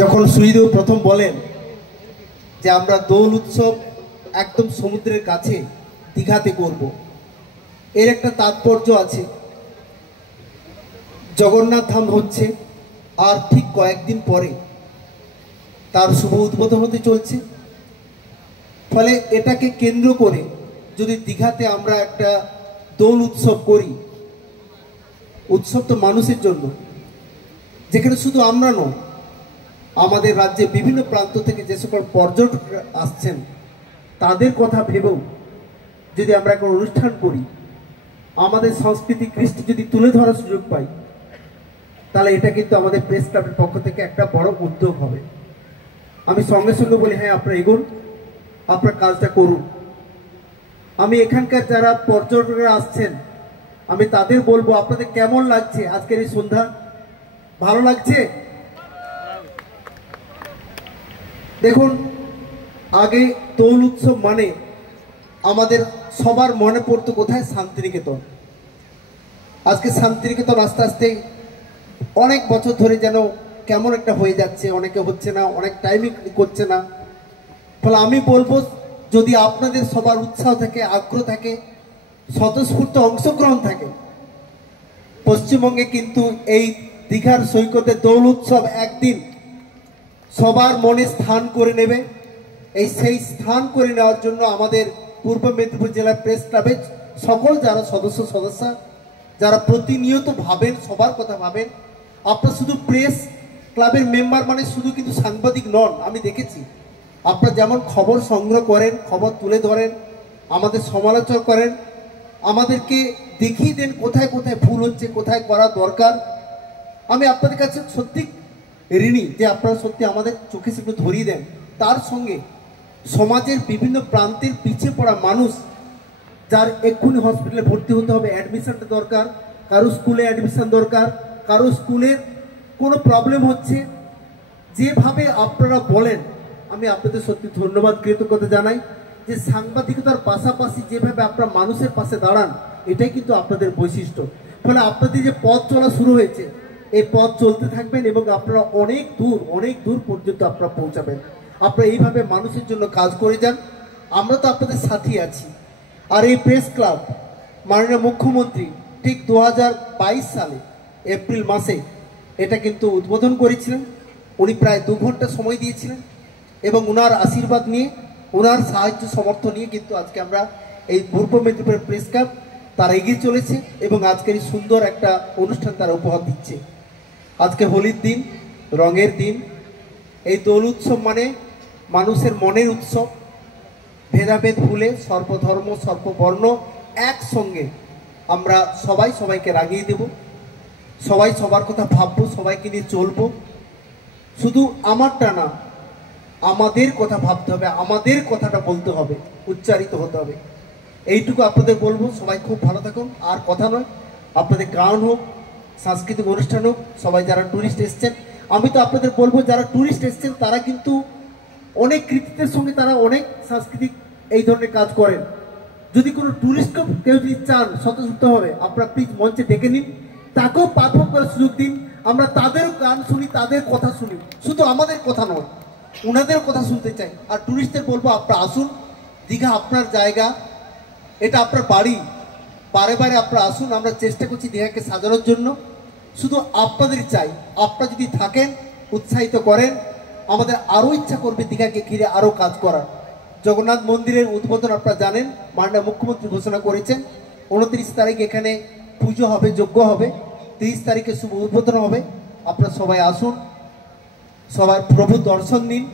যখন সুইদু প্রথম বলেন যে আমরা দোল উৎসব একদম সমুদ্রের কাছে দীঘাতে করব, এর একটা তাৎপর্য আছে। জগন্নাথ ধাম হচ্ছে, আর ঠিক কয়েকদিন পরে তার শুভ উদ্বোধন হতে চলছে। ফলে এটাকে কেন্দ্র করে যদি দীঘাতে আমরা একটা দোল উৎসব করি, উৎসব তো মানুষের জন্য, যেখানে শুধু আমরা নয়, আমাদের রাজ্যে বিভিন্ন প্রান্ত থেকে যে সকল পর্যটকরা আসছেন তাদের কথা ভেবেও যদি আমরা একটা অনুষ্ঠান করি, আমাদের সংস্কৃতি কৃষ্টি যদি তুলে ধরার সুযোগ পাই, তাহলে এটা কিন্তু আমাদের প্রেস ক্লাবের পক্ষ থেকে একটা বড় উদ্যোগ হবে। আমি সঙ্গে সঙ্গে বলি, হ্যাঁ আপনারা এগোন, আপনার কাজটা করুন। আমি এখানকার যারা পর্যটকরা আসছেন আমি তাদের বলবো, আপনাদের কেমন লাগছে আজকের এই সন্ধ্যা? ভালো লাগছে? দেখুন, আগে দোল উৎসব মানে আমাদের সবার মনে পড়তো কোথায়? শান্তিনিকেতন। আজকে শান্তিনিকেতন আস্তে আস্তে অনেক বছর ধরে যেন কেমন একটা হয়ে যাচ্ছে, অনেকে হচ্ছে না, অনেক টাইমই করছে না। ফলে আমি বলবো, যদি আপনাদের সবার উৎসাহ থাকে, আগ্রহ থাকে, স্বতঃস্ফূর্ত অংশগ্রহণ থাকে, পশ্চিমবঙ্গে কিন্তু এই দীঘার সৈকতে দোল উৎসব একদিন সবার মনে স্থান করে নেবে। সেই স্থান করে নেওয়ার জন্য আমাদের পূর্ব মেদিনীপুর জেলার প্রেস ক্লাবের সকল যারা সদস্যা যারা প্রতিনিয়ত ভাবেন, সবার কথা ভাবেন। আপনারা শুধু প্রেস ক্লাবের মেম্বার মানে শুধু কিন্তু সাংবাদিক নন। আমি দেখেছি আপনারা যেমন খবর সংগ্রহ করেন, খবর তুলে ধরেন, আমাদের সমালোচনা করেন, আমাদেরকে দেখিয়ে দেন কোথায় কোথায় ভুল হচ্ছে, কোথায় করা দরকার। আমি আপনাদের কাছে সত্যি ঋণী যে আপনারা সত্যি আমাদের চোখে সেগুলো ধরিয়ে দেন। তার সঙ্গে সমাজের বিভিন্ন প্রান্তের পিছিয়ে পড়া মানুষ, যার এক্ষুনি হসপিটালে ভর্তি হতে হবে, অ্যাডমিশনটা দরকার, কারো স্কুলে অ্যাডমিশন দরকার, কারো স্কুলের কোনো প্রবলেম হচ্ছে, যেভাবে আপনারা বলেন আমি আপনাদের সত্যি ধন্যবাদ, কৃতজ্ঞতা জানাই। যে সাংবাদিকতার পাশাপাশি যেভাবে আপনারা মানুষের পাশে দাঁড়ান, এটাই কিন্তু আপনাদের বৈশিষ্ট্য। ফলে আপনাদের যে পথ চলা শুরু হয়েছে, এই পথ চলতে থাকবেন এবং আপনারা অনেক দূর পর্যন্ত আপনারা পৌঁছাবেন। আপনারা এইভাবে মানুষের জন্য কাজ করে যান, আমরা তো আপনাদের সাথী আছি। আর এই প্রেস ক্লাব মাননীয় মুখ্যমন্ত্রী ঠিক 2022 সালে এপ্রিল মাসে এটা কিন্তু উদ্বোধন করেছিলেন। উনি প্রায় 2 ঘন্টা সময় দিয়েছিলেন এবং ওনার আশীর্বাদ নিয়ে, ওনার সাহায্য সমর্থন নিয়ে কিন্তু আজকে আমরা এই পূর্ব মেদিনীপুরের প্রেস ক্লাব তারা এগিয়ে চলেছে এবং আজকের এই সুন্দর একটা অনুষ্ঠান তারা উপহার দিচ্ছে। আজকে হোলির দিন, রঙের দিন। এই দোল উৎসব মানে মানুষের মনের উৎসব। ভেদাভেদ ভুলে সর্বধর্ম সর্ববর্ণ একসঙ্গে আমরা সবাইকে রাগিয়ে দেব, সবাই সবার কথা ভাববো, সবাইকে নিয়ে চলবো। শুধু আমারটা না, আমাদের কথা ভাবতে হবে, আমাদের কথাটা বলতে হবে, উচ্চারিত হতে হবে। এইটুকু আপনাদের বলবো। সবাই খুব ভালো থাকুন। আর কথা নয়, আপনাদের গান হোক, সাংস্কৃতিক অনুষ্ঠান হোক, সবাই যারা ট্যুরিস্ট এসছেন, আমি তো আপনাদের বলবো যারা ট্যুরিস্ট এসছেন তারা কিন্তু অনেক কৃতিত্বের সঙ্গে তারা অনেক সাংস্কৃতিক এই ধরনের কাজ করেন। যদি কোনো ট্যুরিস্টকে কেউ যদি চান স্বতঃস্ফূর্তভাবে, আপনারা প্লিজ মঞ্চে ডেকে নিন, তাকেও পারফর্ম করার সুযোগ দিন। আমরা তাদের গান শুনি, তাদের কথা শুনি, শুধু আমাদের কথা নয়, ওনাদের কথা শুনতে চাই। আর ট্যুরিস্টদের বলবো, আপনারা আসুন, দীঘা আপনার জায়গা, এটা আপনার বাড়ি, বারে বারে আপনারা আসুন। আমরা চেষ্টা করছি দীঘাকে সাজানোর জন্য, শুধু আপনাদের চাই। আপনারা যদি থাকেন, উৎসাহিত করেন, আমাদের আরও ইচ্ছা করবে দীঘাকে ঘিরে আরও কাজ করার। জগন্নাথ মন্দিরের উদ্বোধন আপনারা জানেন, মাননীয় মুখ্যমন্ত্রী ঘোষণা করেছেন। 29 তারিখ এখানে পুজো হবে, যজ্ঞ হবে, 30 তারিখে শুভ উদ্বোধন হবে। আপনারা সবাই আসুন, সবাই প্রভুর দর্শন নিন,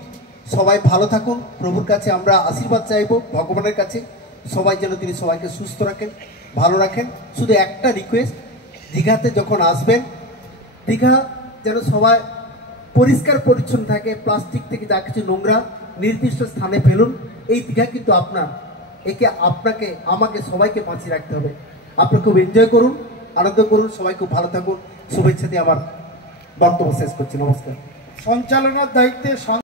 সবাই ভালো থাকুন। প্রভুর কাছে আমরা আশীর্বাদ চাইব, ভগবানের কাছে সবাই যেন তিনি সবাইকে সুস্থ রাখেন, ভালো রাখেন। শুধু একটা রিকোয়েস্ট, দীঘাতে যখন আসবেন, দীঘা যেন সবাই পরিষ্কার পরিচ্ছন্ন থাকে, প্লাস্টিক থেকে যা কিছু নোংরা নির্দিষ্ট স্থানে ফেলুন। এই দীঘা কিন্তু আপনার, একে আপনাকে আমাকে সবাইকে বাঁচিয়ে রাখতে হবে। আপনি খুব এনজয় করুন, আনন্দ করুন, সবাই খুব ভালো থাকুন। শুভেচ্ছা দিয়ে আমার বক্তব্য শেষ করছি। নমস্কার। সঞ্চালনার দায়িত্বে